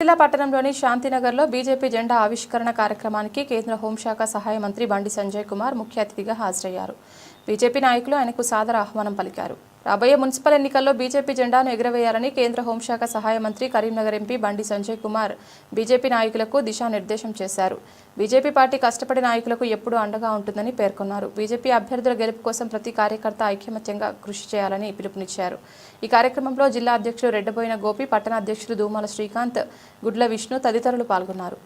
జిల్లా పట్టణంలోని శాంతినగర్లో బీజేపీ జెండా ఆవిష్కరణ కార్యక్రమానికి కేంద్ర హోంశాఖ సహాయ మంత్రి బండి సంజయ్ కుమార్ ముఖ్య అతిథిగా హాజరయ్యారు. బీజేపీ నాయకులు ఆయనకు సాదర ఆహ్వానం పలికారు. రాబోయే మున్సిపల్ ఎన్నికల్లో బీజేపీ జెండాను ఎగురవేయాలని కేంద్ర హోంశాఖ సహాయ మంత్రి కరీంనగర్ ఎంపీ బండి సంజయ్ కుమార్ బీజేపీ నాయకులకు దిశానిర్దేశం చేశారు. బీజేపీ పార్టీ కష్టపడి నాయకులకు ఎప్పుడూ అండగా ఉంటుందని పేర్కొన్నారు. బీజేపీ అభ్యర్థుల గెలుపు కోసం ప్రతి కార్యకర్త ఐకమత్యంగా కృషి చేయాలని పిలుపునిచ్చారు. ఈ కార్యక్రమంలో జిల్లా అధ్యక్షుడు రెడ్డబోయిన గోపి, పట్టణ అధ్యక్షుడు దూమాల శ్రీకాంత్, గుడ్ల విష్ణు తదితరులు పాల్గొన్నారు.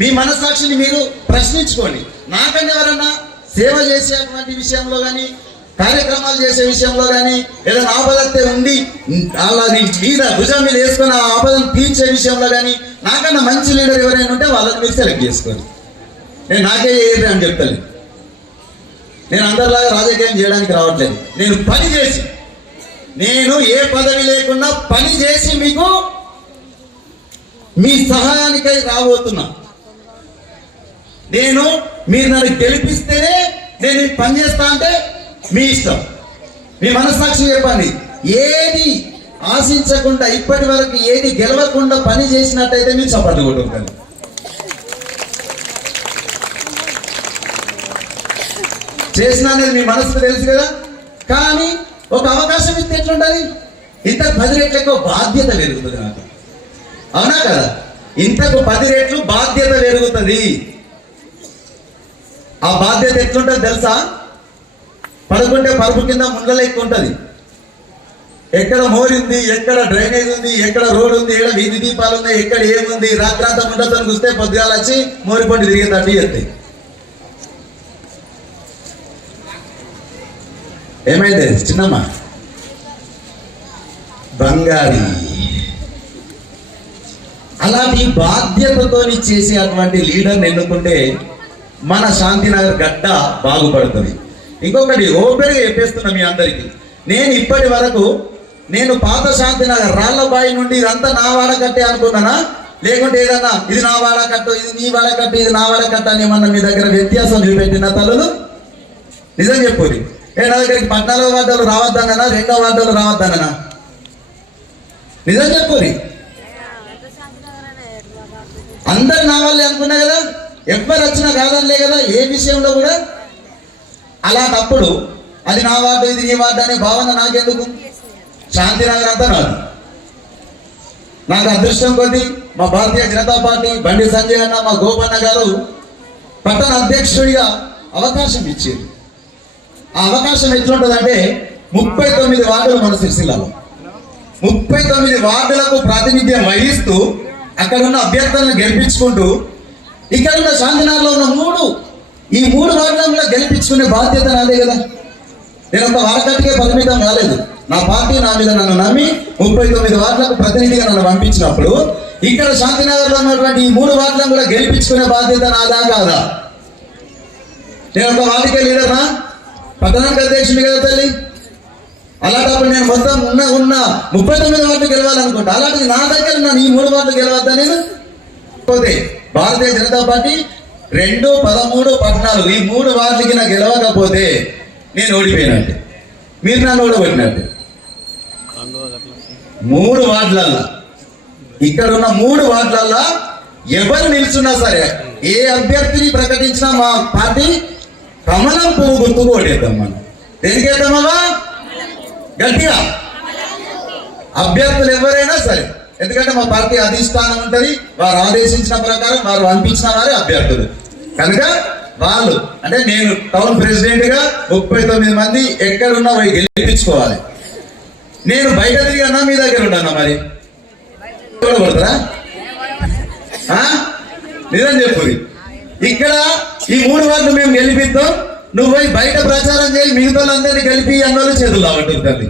మీ మనసాక్షిని మీరు ప్రశ్నించుకోండి. నాకన్నా ఎవరన్నా సేవ చేసేటువంటి విషయంలో కానీ, కార్యక్రమాలు చేసే విషయంలో కానీ, ఏదైనా ఆపదతే ఉండి వాళ్ళని మీద భుజం మీద వేసుకొని ఆ ఆపదను తీర్చే విషయంలో కానీ నాకన్నా మంచి లీడర్ ఎవరైనా ఉంటే వాళ్ళని మీరు సెలెక్ట్ చేసుకోండి. నేను నాకే ఏది అని చెప్తాను. నేను అందరిలాగా రాజకీయం చేయడానికి రావట్లేదు. నేను పని చేసి, నేను ఏ పదవి లేకుండా పని చేసి మీకు మీ సహాయానికై రాబోతున్నా. నేను మీరు నన్ను గెలిపిస్తేనే నేను పని చేస్తా అంటే మీ ఇష్టం, మీ మనస్సాక్షి చెప్పండి. ఏది ఆశించకుండా ఇప్పటి వరకు ఏది గెలవకుండా పని చేసినట్టయితే మీరు చప్పట్లు కొట్టుకుంటారు. చేసిన అనేది మీ మనసుకు తెలుసు కదా. కానీ ఒక అవకాశం ఇస్తే ఎట్లుంటుంది? ఇంత 10 రెట్లు ఎక్కువ బాధ్యత పెరుగుతుంది నాకు, అవునా కదా? ఇంతకు 10 రెట్లు బాధ్యత పెరుగుతుంది. ఆ బాధ్యత ఎట్లుంటుంది తెలుసా? పడుకుంటే పరుపు కింద ముండలు ఎక్కువ ఉంటుంది. ఎక్కడ మోరి ఉంది, ఎక్కడ డ్రైనేజ్ ఉంది, ఎక్కడ రోడ్ ఉంది, ఎక్కడ వీధి దీపాలు ఉన్నాయి, ఎక్కడ ఏముంది, రాత్రంతా ముండతో చూస్తే పొద్దుగాల వచ్చి మోరి పండి తిరిగి తట్టి చేస్తాయి. ఏమైంది చిన్నమ్మ? బంగారి. అలాంటి బాధ్యతతో చేసే అటువంటి లీడర్ని ఎన్నుకుంటే మన శాంతినగర్ గడ్డ బాగుపడుతుంది. ఇంకొకటి ఓపెన్గా చెప్పేస్తున్నా మీ అందరికీ, నేను ఇప్పటి వరకు నేను పాత శాంతినగర్ రాళ్లబాయి నుండి ఇదంతా నా వాడకట్టే అనుకున్నానా, లేకుంటే ఏదన్నా ఇది నా వాడకట్టు, ఇది నీ వాడకట్టు, ఇది నా వాడకట్టు అని ఏమన్నా మీ దగ్గర వ్యత్యాసం చూపెట్టిన తల్లులు? నిజం చెప్పుది. నా దగ్గరికి 14వ వార్డులు రావద్దన్నా, 2వ వార్డులు రావద్దన్నా? నిజం చెప్పుది. అందరు నా వాళ్ళే అనుకున్నా కదా, ఎవరు వచ్చినా కాదనిలే కదా ఏ విషయంలో కూడా. అలాంటప్పుడు అది నా వార్డు, ఇది నీ వార్డు అనే భావన నాకెందుకు? శాంతినగర్ అంతా నాది. నాకు అదృష్టం కొద్ది మా భారతీయ జనతా పార్టీ బండి సంజయ్ అన్న, మా గోపన్న గారు పట్టణ అధ్యక్షుడిగా అవకాశం ఇచ్చారు. ఆ అవకాశం ఎట్లుంటుందంటే 39 వార్డులు మన సిరిసిల్లలో 39 వార్డులకు ప్రాతినిధ్యం వహిస్తూ అక్కడ ఉన్న అభ్యర్థులను గెలిపించుకుంటూ ఇక్కడ ఉన్న శాంతినగర్లో ఉన్న ఈ 3 వార్డులను గెలిపించుకునే బాధ్యత నాదే కదా. నేను ఒక వాడకట్టుకే పరిమితం కాలేదు. నా పార్టీ నా మీద నన్ను నమ్మి 39 వార్డులకు ప్రతినిధిగా నన్ను పంపించినప్పుడు ఇక్కడ శాంతినగర్లో ఉన్నటువంటి ఈ 3 వార్డులను కూడా గెలిపించుకునే బాధ్యత నాదా కాదా? నేను ఒక వార్డుకే లీడర్నా, పట్టణానికి అధ్యక్షుడి కదా తల్లి. అలాంటప్పుడు నేను మొత్తం ఉన్న 39 వార్డులు గెలవాలనుకుంటా. అలాంటిది నా దగ్గర ఉన్న ఈ 3 వార్డులు గెలవద్దా నేను? పోతే భారతీయ జనతా పార్టీ 2, 13, 14 ఈ 3 వార్డులకి నాకు గెలవకపోతే నేను ఓడిపోయినట్టే, మీరు నన్ను ఓడగొట్టినట్టే. 3 వార్డులల్లా, ఇక్కడ ఉన్న 3 వార్డులల్లా ఎవరు నిల్చున్నా సరే, ఏ అభ్యర్థిని ప్రకటించినా మా పార్టీ కమలం పువ్వు గుర్తుకు ఓటేద్దాం. మనం దేనికేద్దామా? గట్టిగా అభ్యర్థులు ఎవరైనా సరే, ఎందుకంటే మా పార్టీ అధిష్టానం ఉంటుంది, వారు ఆదేశించిన ప్రకారం వారు పంపించిన వారే అభ్యర్థులు. కనుక వాళ్ళు అంటే నేను టౌన్ ప్రెసిడెంట్ గా 39 మంది ఎక్కడున్నా పోయి గెలిపించుకోవాలి. నేను బయట తిరిగన్నా మీ దగ్గర ఉండన్నా మరి కొడతారా? నిజం చెప్పు. ఇక్కడ ఈ 3 వార్డులు మేము గెలిపిద్దాం, నువ్వు పోయి బయట ప్రచారం చేయి, మిగతా వాళ్ళందరినీ గెలిపి అన్నోళ్ళు చేతులు రావట్లేదు తల్లి.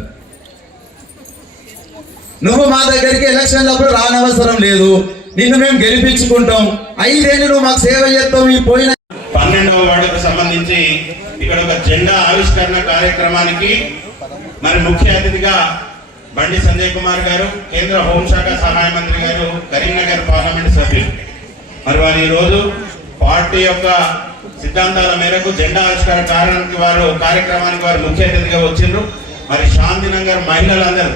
నువ్వు మా దగ్గరికి ఎలక్షన్లప్పుడు రానవసరం లేదు, నిన్ను మేము గెలిపించుకుంటాం. 5 ఏళ్ళు నువ్వు మాకు సేవ చేస్తావు. ఈ పోయిన 12వ వార్డుకు సంబంధించి ఇక్కడ ఒక జెండా ఆవిష్కరణ కార్యక్రమానికి మరి ముఖ్య అతిథిగా బండి సంజయ్ కుమార్ గారు, కేంద్ర హోంశాఖ సహాయ మంత్రి గారు, కరీంనగర్ పార్లమెంట్ సభ్యులు మరి వారు ఈరోజు పార్టీ యొక్క సిద్ధాంతాల మేరకు జెండా ఆవిష్కరణ కార్యక్రమానికి వారు ముఖ్య అతిథిగా వచ్చిండ్రు. మరి శాంతినగర్ మహిళలందరూ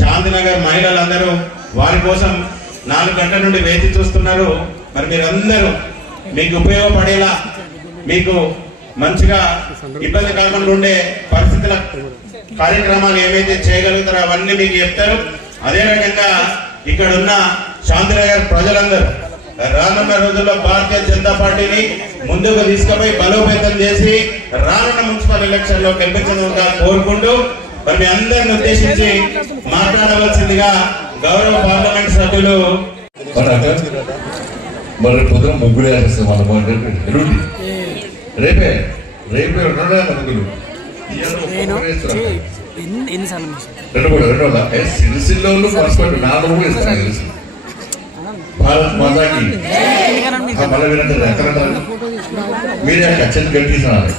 శాంతినగర్ మహిళలందరూ వారి కోసం 4 గంటల నుండి వేచి చూస్తున్నారు. మరి మీరందరూ మీకు ఉపయోగపడేలా, మీకు మంచిగా ఇబ్బంది కాకుండా ఉండే పరిస్థితుల కార్యక్రమాలు ఏవైతే చేయగలుగుతారో అవన్నీ మీకు చెప్తారు. అదే రకంగా ఇక్కడ ఉన్న శాంతినగర్ ప్రజలందరూ రానున్న రోజుల్లో భారతీయ జనతా పార్టీని ముందుకు తీసుకుపోయి బలోపేతం చేసి రానున్న మున్సిపల్ ఎలక్షన్ లో గెలిపించడంగా కోరుకుంటూ మరి మీ అందరిని ఉద్దేశించి మాట్లాడవలసిందిగా గౌరవ పార్లమెంట్ సభ్యులు మరి పొద్దున ముగ్గులు వేసేస్తాం మన రేపే రేపే ముగ్గులు రెండు సిరిసిల్లో మున్సిపాలిటీ 4 కూడా ఇస్తాను తెలుసు. భారత్ మాతాకి మళ్ళీ వినండి ఎక్కడ మీరే ఖచ్చితంగా గట్టిస్తున్నారు.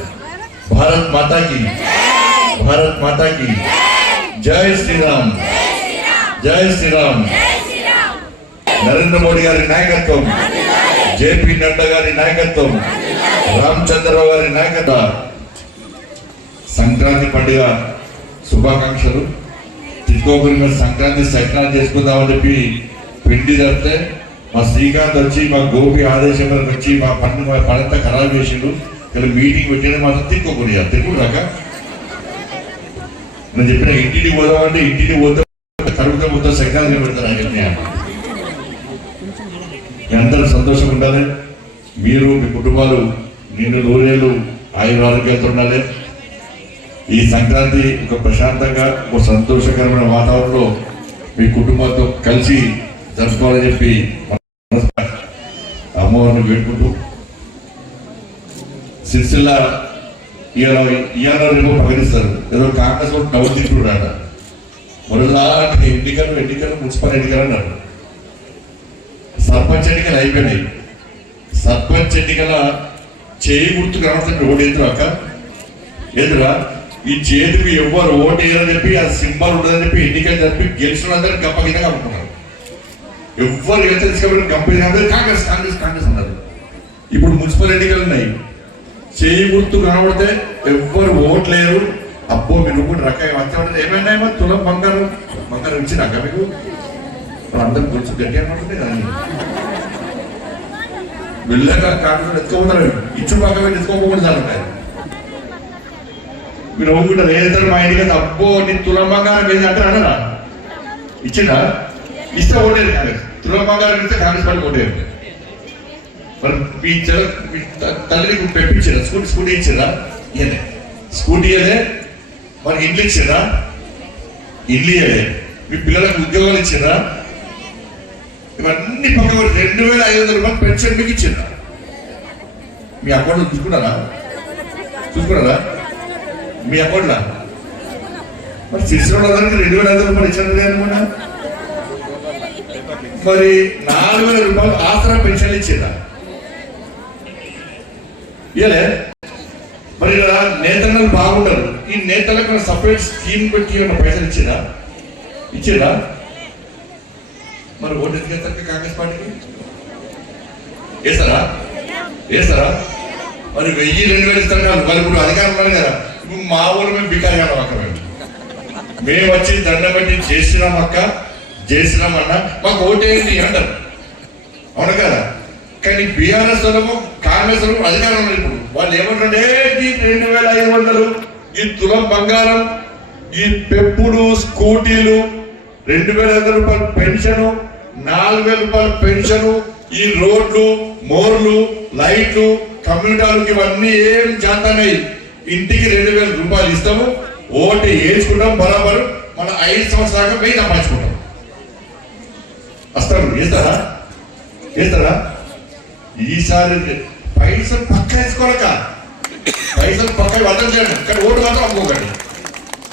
భారత్ మాతాకి, భారత్ మాతాకి జై శ్రీరామ్, జై శ్రీరామ్. నరేంద్ర మోడీ గారి నాయకత్వం, జేపీ నడ్డా గారి నాయకత్వం, రామచంద్రరావు గారి నాయకత్వం. సంక్రాంతి పండుగ శుభాకాంక్షలు. తిరుకోపురి మీద సంక్రాంతి సైక్రాంతి చేసుకుందామని చెప్పి పిండి తప్పితే మా శ్రీకాంత్ వచ్చి మా గోపి ఆదేశం వచ్చి మా పనంతా ఖరాబ్ చేసిండు. ఇక్కడ మీటింగ్ పెట్టిన మాత్రం తిరుకోపురి తిరుపూరు దాకా నేను చెప్పిన ఇంటికి పోదామంటే ఇంటికి పోతే కడుపుతో మొత్తం సంక్రాంతి పెడతారు. మీ అందరూ సంతోషంగా ఉండాలి. మీరు మీ కుటుంబాలు నిన్ను 100 ఏళ్ళు ఆయురారోగ్యాలతో ఉండాలి. ఈ సంక్రాంతి ఒక ప్రశాంతంగా ఒక సంతోషకరమైన వాతావరణంలో మీ కుటుంబంతో కలిసి జరుపుకోవాలని చెప్పి అమ్మవారిని వేడుకుంటూ సిరిసిల్ల ఇవాళ రేపు ప్రకటిస్తారు. ఏదో కాంగ్రెస్ కూడా నవ్వు తింటున్నాడ. మొదలా ఎన్నికలు మున్సిపల్ ఎన్నికలు అన్నారు. సర్పంచ్ ఎన్నికలు అయిపోయినాయి. సర్పంచ్ ఎన్నికల చేయి గుర్తు కనబడుతుంది. రోడ్డు ఎదురాక ఎదురా ఈ చేతికి ఎవ్వరు ఓటు వేయాలని చెప్పి ఆ సింబల్ ఉండదని చెప్పి ఎన్నికలు చెప్పి గెలిచిన అందరూ గప్ప కింద కనుక్కున్నారు. ఎవ్వరు ఏం తెలుసుకోవాలి కంపెనీ కాంగ్రెస్ కాంగ్రెస్ కాంగ్రెస్ అన్నారు. ఇప్పుడు మున్సిపల్ ఎన్నికలు ఉన్నాయి. చేయి గుర్తు కనబడితే ఎవ్వరు ఓట్లేరు. అబ్బో మీరు కూడా రకాయ వచ్చే ఏమైనా ఏమో తులం బంగారం ఇచ్చినాక మీకు అందరూ గుర్తు గట్టి అనమాట. కానీ వెళ్ళాక కాంగ్రెస్ ఎత్తుకోపోతారు. ఇచ్చు పక్క పెట్టి ఎత్తుకోకుండా ఉంటారు. మీరు ఒప్పుకుంటారు ఏదైతే మా ఇంటికి అబ్బో నీ తులం బంగారం ఏది అంటే అనరా ఇచ్చిందా? ఇస్తే ఓటేరు కాంగ్రెస్. తులం బంగారం ఇస్తే కాంగ్రెస్ పార్టీ ఓటేరు. మరి మీ తల్లికి పెంపించారా? స్కూటీ ఇచ్చారా? ఇయలే. స్కూటీ ఇయలే. మరి ఇండ్లు ఇచ్చారా? ఇల్లు ఇయలే. మీ పిల్లలకు ఉద్యోగాలు ఇచ్చారా? ఇవన్నీ పక్కన 2500 రూపాయలు పెన్షన్ మీకు ఇచ్చిందా? మీ అకౌంట్లో చూసుకున్నారా? మీ అకౌంట్లో మరి సిరిసిల్ల 2500 రూపాయలు ఇచ్చారు అనుకున్నా. మరి 4000 రూపాయలు ఆసరా పెన్షన్ ఇచ్చిందా? ఇయలే. మరి నేతలు బాగుంటారు. ఈ నేతలకు సపరేట్ స్కీమ్ పెట్టి పైసలు ఇచ్చిందా? మరి ఓటు ఎత్తుకెళ్తారు కాంగ్రెస్ పార్టీకి వేస్తారా? మరి 1000-2000 ఇస్తారు కాదు. మరి ఇప్పుడు అధికారం కదా. ఇప్పుడు మా ఊరు మేము బికారి కాదు. అక్క మేము వచ్చి దండం పెట్టి చేస్తున్నాం అక్క చేస్తున్నామన్నా మాకు ఓటేయండి అంటారు. అవును కదా? కానీ బీఆర్ఎస్ వాళ్ళకు కాంగ్రెస్ వాళ్ళకు అధికారం ఉన్నారు. ఇప్పుడు వాళ్ళు ఏమంటారంటే ఈ 2500 ఈ తులం బంగారం, ఈ పెప్పుడు స్కూటీలు, 2500 రూపాయల పెన్షను, 4000 రూపాయల పెన్షను, ఈ రోడ్లు, మోర్లు, లైట్లు, కమ్యూనిటీలకు ఇవన్నీ ఏం చేస్తానే ఇంటికి 2000 రూపాయలు ఇస్తాము. ఓటు వేసుకుంటాం. బరాబరు మన 5 సంవత్సరాలుగా మేము సంపాదించుకుంటాం. వస్తారు. వేస్తారా? ఈసారి పైసలు పక్క వేసుకోలేక పైసలు పక్క వద్దలు చేయండి. కానీ ఓటు మాత్రం అమ్ముకోకండి.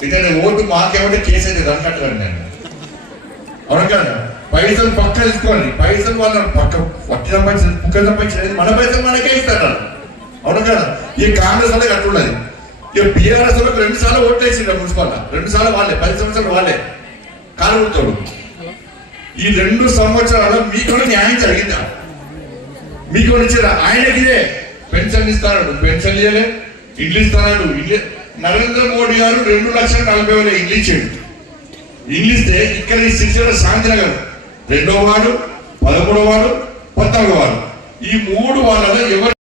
ఎందుకంటే ఓటు మాకేమంటే కేసు అయితే అనుకుంటాను నేను. అవును కదా? పైసలు పక్క వేసుకోండి. పైసలు వాళ్ళ పక్క వట్టి సంపాదించింది ముక్క సంపాదించింది మన పైసలు మనకే ఇస్తారు. అవును కదా? ఈ కాంగ్రెస్ వాళ్ళకి అట్లున్నది. ఇక బీఆర్ఎస్ వాళ్ళకి 2 సార్లు ఓట్లు వేసిండ్రు మున్సిపల్. 2 సార్లు వాళ్ళే, 10 సంవత్సరాలు వాళ్ళే కాలుగుతాడు. ఈ 2 సంవత్సరాలు మీకు న్యాయం జరిగిందా? మీకు ఇచ్చారా? ఆయనకి ఇదే పెన్షన్ ఇస్తాడు. పెన్షన్ ఇయ్యలే. ఇల్లు ఇస్తాడు. నరేంద్ర మోడీ గారు 2,40,40,000 ఇల్లు ఇచ్చాడు. ఇల్లు ఇస్తే ఇక్కడ ఈ సిరిసిల్ల శాంతినగర్ 2వ వార్డు, 13వ వార్డు, 14వ వార్డు, ఈ 3 వార్డులలో ఎవరు